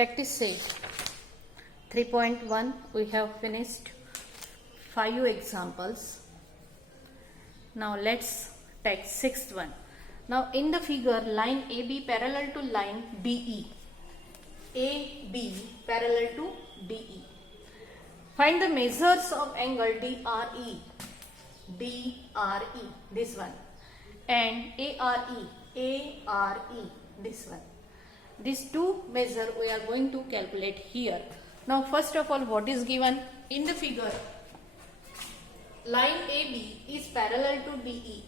Practice set 3.1 we have finished 5 examples. Now let's take sixth one. Now in the figure, line AB parallel to line DE. AB parallel to DE. Find the measures of angle DRE. DRE, this one, and ARE, this one. These two measures we are going to calculate here. Now first of all, what is given in the figure? Line AB is parallel to DE,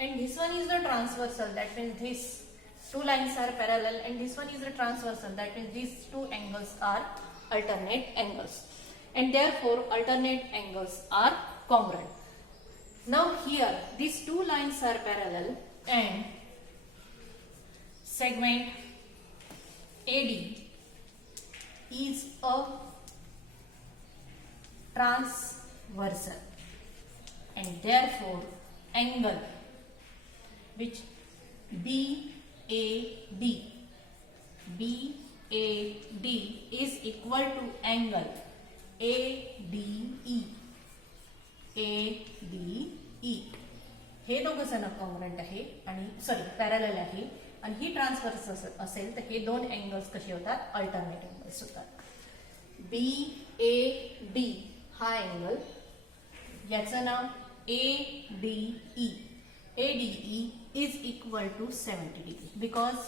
and this one is the transversal. That means these two lines are parallel, and this one is the transversal. That means these two angles are alternate angles, and therefore alternate angles are congruent. Now here these two lines are parallel, and segment AD is a transversal, and therefore angle which BAD is equal to angle ADE. हे दोघं जण congruent आहे आणि parallel आहे, आणि ही transverse असेल तर हे दोन एंगल्स कसे होतात? अल्टरनेट एंगल्स होतात. BAD हा एंगल, याचं नाव ADE. ADE is equal to 70 degree because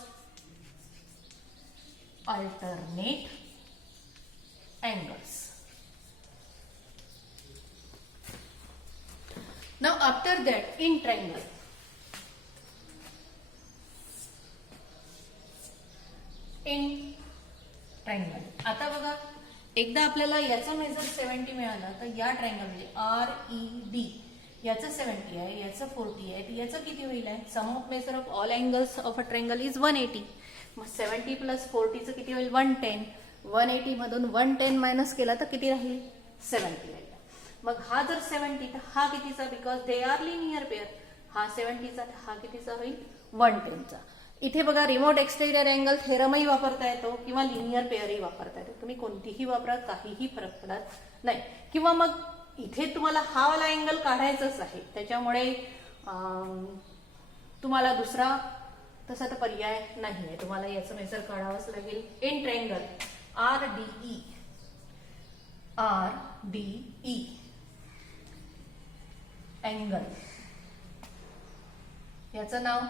alternate angles. Now after that, in triangle, आता बघा, एकदा आपल्याला याचं मेजर 70 मिळालं तर या ट्रायंगल म्हणजे RED याचं 70 आहे, याचं 40 आहे, तर याचं किती होईल? आहे sum of measure of all angles of a triangle is 180. मग 70 प्लस 40चं किती होईल? 110. 180 मधून 110 मायनस केला तर किती राहील? 70 राहील. मग हा जर 70 तर हा कितीचा? Because they are linear pair. हा 70चा तर हा कितीचा होईल? 110चा. इथे बघा, रिमोट एक्सटेरियर अँगल थेरमही वापरता येतो किंवा लिनियर पेअरही वापरता येतो. तुम्ही कोणतीही वापरा, काहीही फरक पडत नाही. किंवा मग इथे तुम्हाला हा वाला अँगल काढायचाच आहे, त्याच्यामुळे तुम्हाला दुसरा तसा तर पर्याय नाही आहे, तुम्हाला याचं मेजर काढावंच लागेल. इन ट्रायंगल RDE अँगल, याचं नाव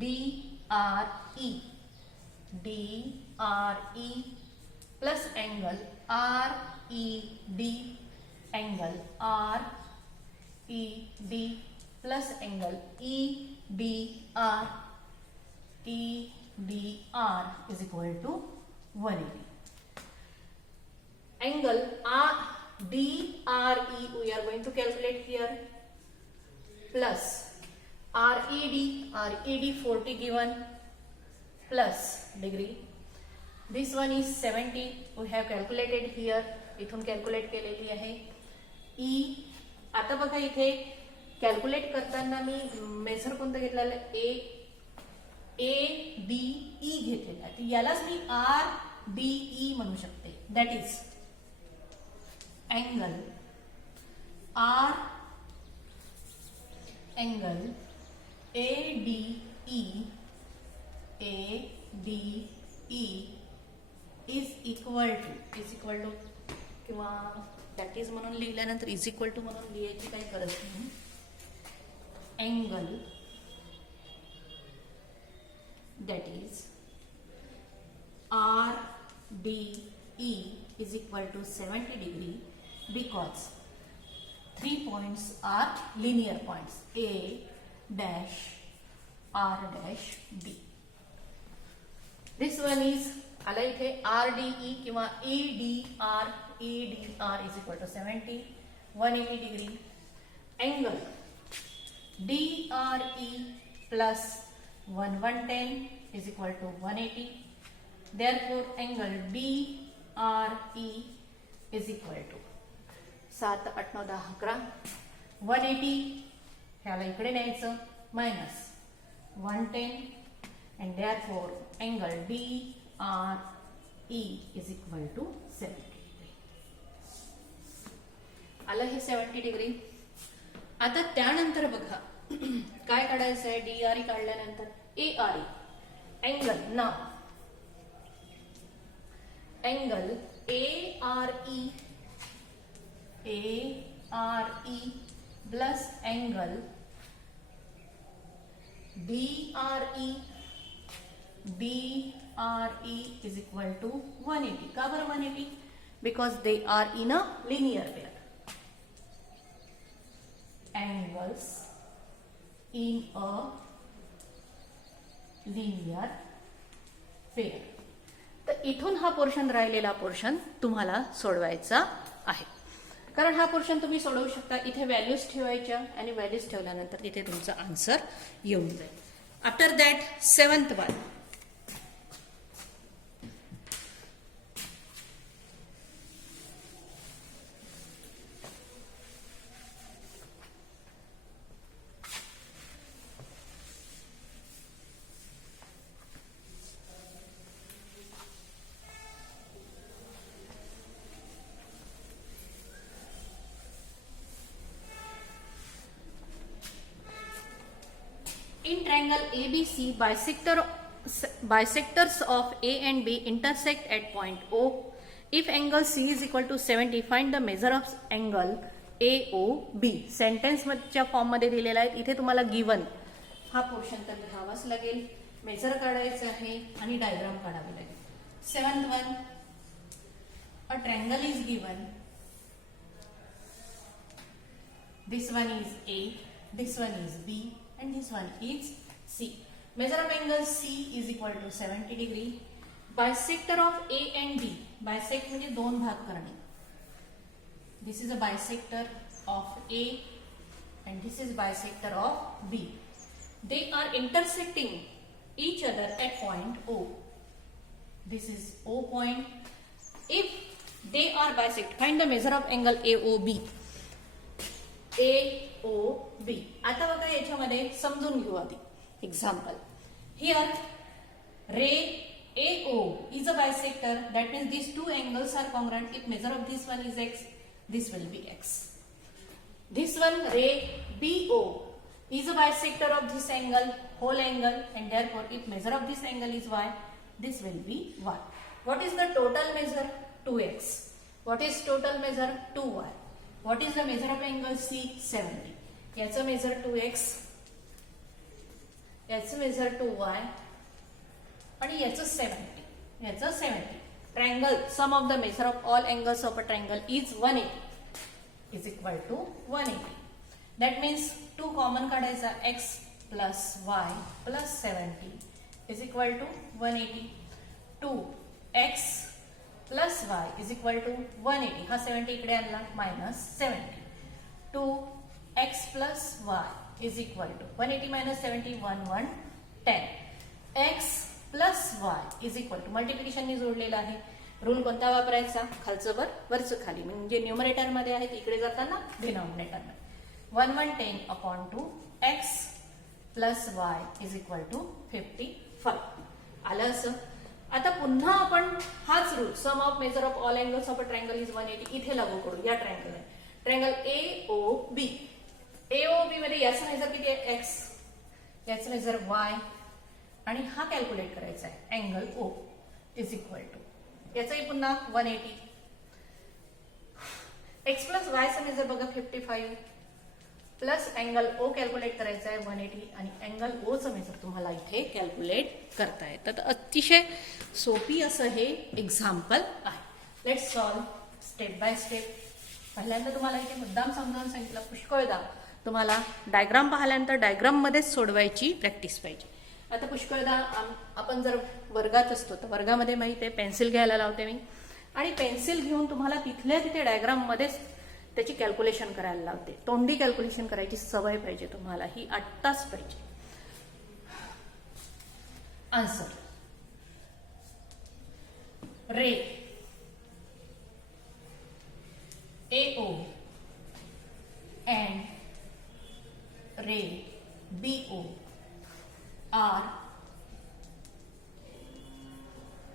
DRE plus angle RED, angle RED plus angle EDR is equal to 180. Angle DRE we are going to calculate here, plus RED 40 given, plus degree. This one is 70 we have calculated here, इथून calculate केलेली आहे. आता बघा, इथे calculate करताना मी major कोणतं घेतलेलं? ADE घेतलेला आहे, यालाच मी RDE म्हणू शकते. That is angle ADE is equal to किंवा दॅट इज म्हणून लिहिल्यानंतर इज इक्वल टू म्हणून लिहायची काही गरज नाही. Angle that is RDE is equal to 70 degree because 3 points are linear points, A dash R dash D. This one is आला इथे RDE किंवा EDR is equal to 70, 180 degree. Angle DRE plus 110 is equal to 180. Therefore angle DRE is equal to 7, 8, 9, 10, 11. 180 ह्याला इकडे न्यायचं, minus 110, and therefore angle DRE E is equal to 70 degree. आलं हे 70 degree. आता त्यानंतर बघा काय काढायचं आहे. DRE काढल्यानंतर ARE अँगल. ना angle ARE plus angle DRE is equal to 180. का बरं 180? Because they are in a linear pair. Angles in a linear pair. तर इथून हा पोर्शन राहिलेला पोर्शन तुम्हाला सोडवायचा आहे. कारण हा पोर्शन तुम्ही सोडवू शकता. इथे व्हॅल्यूज ठेवायच्या आणि व्हॅल्यूज ठेवल्यानंतर तिथे तुमचा आन्सर येऊन जाईल. After that 7th one. In triangle ABC, bisectors of A and B intersect at point O. If angle C is equal to 70, find the measure of angle AOB. Sentence च्या form मध्ये दिलेला आहे. इथे तुम्हाला given हा portion तर लिहावाच लागेल. Major काढायचं आहे आणि डायग्राम काढावी लागेल. 7th one. A triangle is given. This one is A, this one is B, and this one is C. Measure of angle C is equal to 70 degree. Bisector of A and B. Bisect म्हणजे दोन भाग करणे. This is a bisector of A and this is bisector of B. They are intersecting each other at point O. This is O point. If they are bisect, find the measure of angle AOB. AOB. आता बघा याच्यामध्ये समजून घेऊ आधी. Example. Here ray AO is a bisector. That means these two angles are congruent. If measure of this one is X, this will be X. This one ray BO is a bisector of this angle, whole angle, and therefore if measure of this angle is Y, this will be Y. What is the total measure? 2X. What is total measure? 2Y. What is the measure of angle C? 70. याचं major 2X, याचं major 2Y आणि याचं 70. याचं 70. Triangle sum of the measure of all angles of a triangle is 180 is equal to 180. That means 2 common काढायचा. X plus Y plus 70 is equal to 180. 2X plus Y is equal to 180. हा 70 इकडे आणला minus 70. 2X plus Y is equal to 180 minus 70 1110. X plus Y is equal to मल्टिप्लिकेशननी जोडलेला आहे. Rule कोणता वापरायचा? खालचं वर वरचं खाली. म्हणजे न्यूमरेटर मध्ये आहे इकडे जाताना डिनॉमिनेटर मध्ये. 1110 upon 2X plus Y is equal to 55. आलं असं. आता पुन्हा आपण हाच rule sum of measure of all angles of a triangle is 180 इथे लागू करू. या ट्रायंगल आहे ट्रायंगल AOB. AOB मध्ये याचं मेजर किती आहे? X, याचं मेजर Y आणि हा कॅल्क्युलेट करायचा आहे angle O is equal to याचंही पुन्हा 180. X प्लस वायचं मेजर बघा 55 प्लस अँगल O कॅल्क्युलेट करायचा आहे 180 आणि अँगल O चं मेजर तुम्हाला इथे कॅल्क्युलेट करता येतं. तर अतिशय सोपी असं हे एक्झाम्पल आहे. Let's solve step by step. पहिल्यांदा तुम्हाला इथे मुद्दाम समजावून सांगितलं पुष्कळदा तुम्हाला डायग्राम पाहिल्यानंतर डायग्राम मध्येच सोडवायची प्रॅक्टिस पाहिजे. आता पुष्कळदा आपण जर वर्गात असतो तर वर्गामध्ये माहिती आहे पेन्सिल घ्यायला लावते मी आणि पेन्सिल घेऊन तुम्हाला तिथल्या तिथे डायग्राम मध्येच त्याची कॅल्क्युलेशन करायला लावते. तोंडी कॅल्क्युलेशन करायची सवय पाहिजे तुम्हाला, ही आत्ताच पाहिजे. Answer ray AO and ray BO are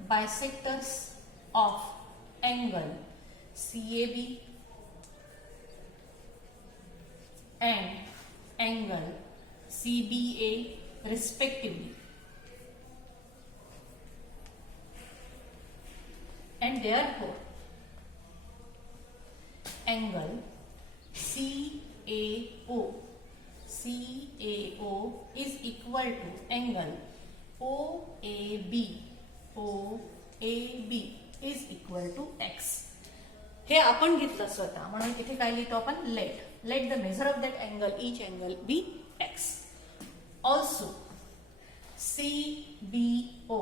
bisectors of angle CAB and angle CBA respectively, and therefore angle CAO is equal to angle OAB is equal to x. हे आपण घेतलं स्वतः, म्हणून इथे काय लिहितो आपण, let the measure of that angle, each angle be x. Also CBO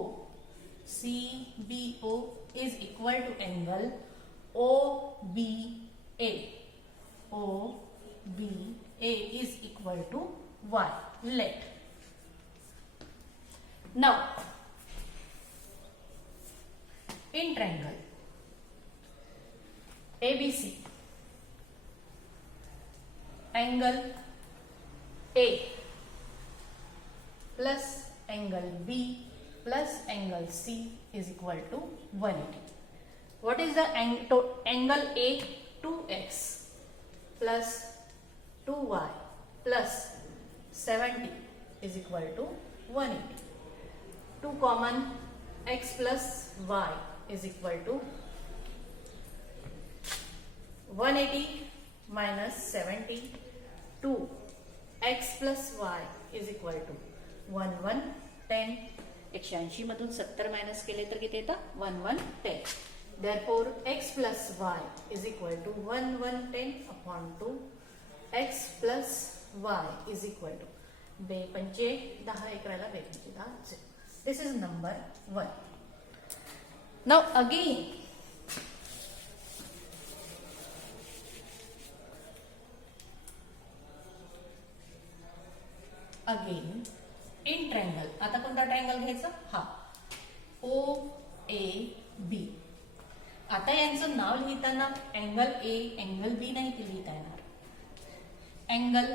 is equal to angle OBA is equal to y. Let now in triangle ABC, angle A plus angle B plus angle C is equal to 180. What is the angle A? 2x plus 2y plus 70 is equal to 180. 2 common, x plus y is equal to 180 minus 70, 2 x plus y is equal to 1110. 180 मधून 70 minus केले तर किती येतं, 1110. Therefore x plus y is equal to 1110 upon 2 x plus y is equal to 2 पंचे 10 एकराला 2 पंचे 10. This is number 1. Now again in triangle, आता कोणता triangle घ्यायचा, हा OAB. आता यांचं नाव लिहिताना अँगल A अँगल B नाही लिहिता येणार. Angle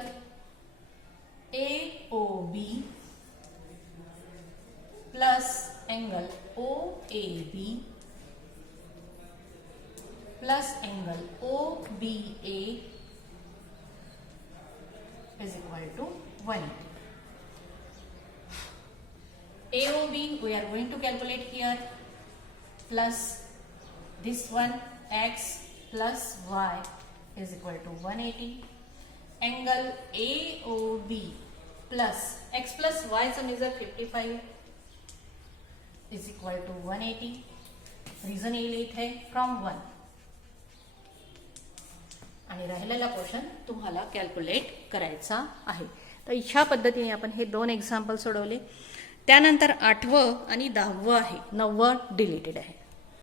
AOB plus angle OAB plus angle OBA is equal to 180. AOB we are going to calculate here, plus this one x plus y is equal to 180. Angle AOB plus x plus y चा measure 55 is equal to 180. Reason येईल इथे from 1 आणि राहिलेला portion तुम्हाला calculate करायचा आहे. तर ह्या पद्धतीने आपण हे 2 एक्झाम्पल सोडवले. त्यानंतर 8वं आणि 10वं आहे, 9वं डिलीटेड आहे.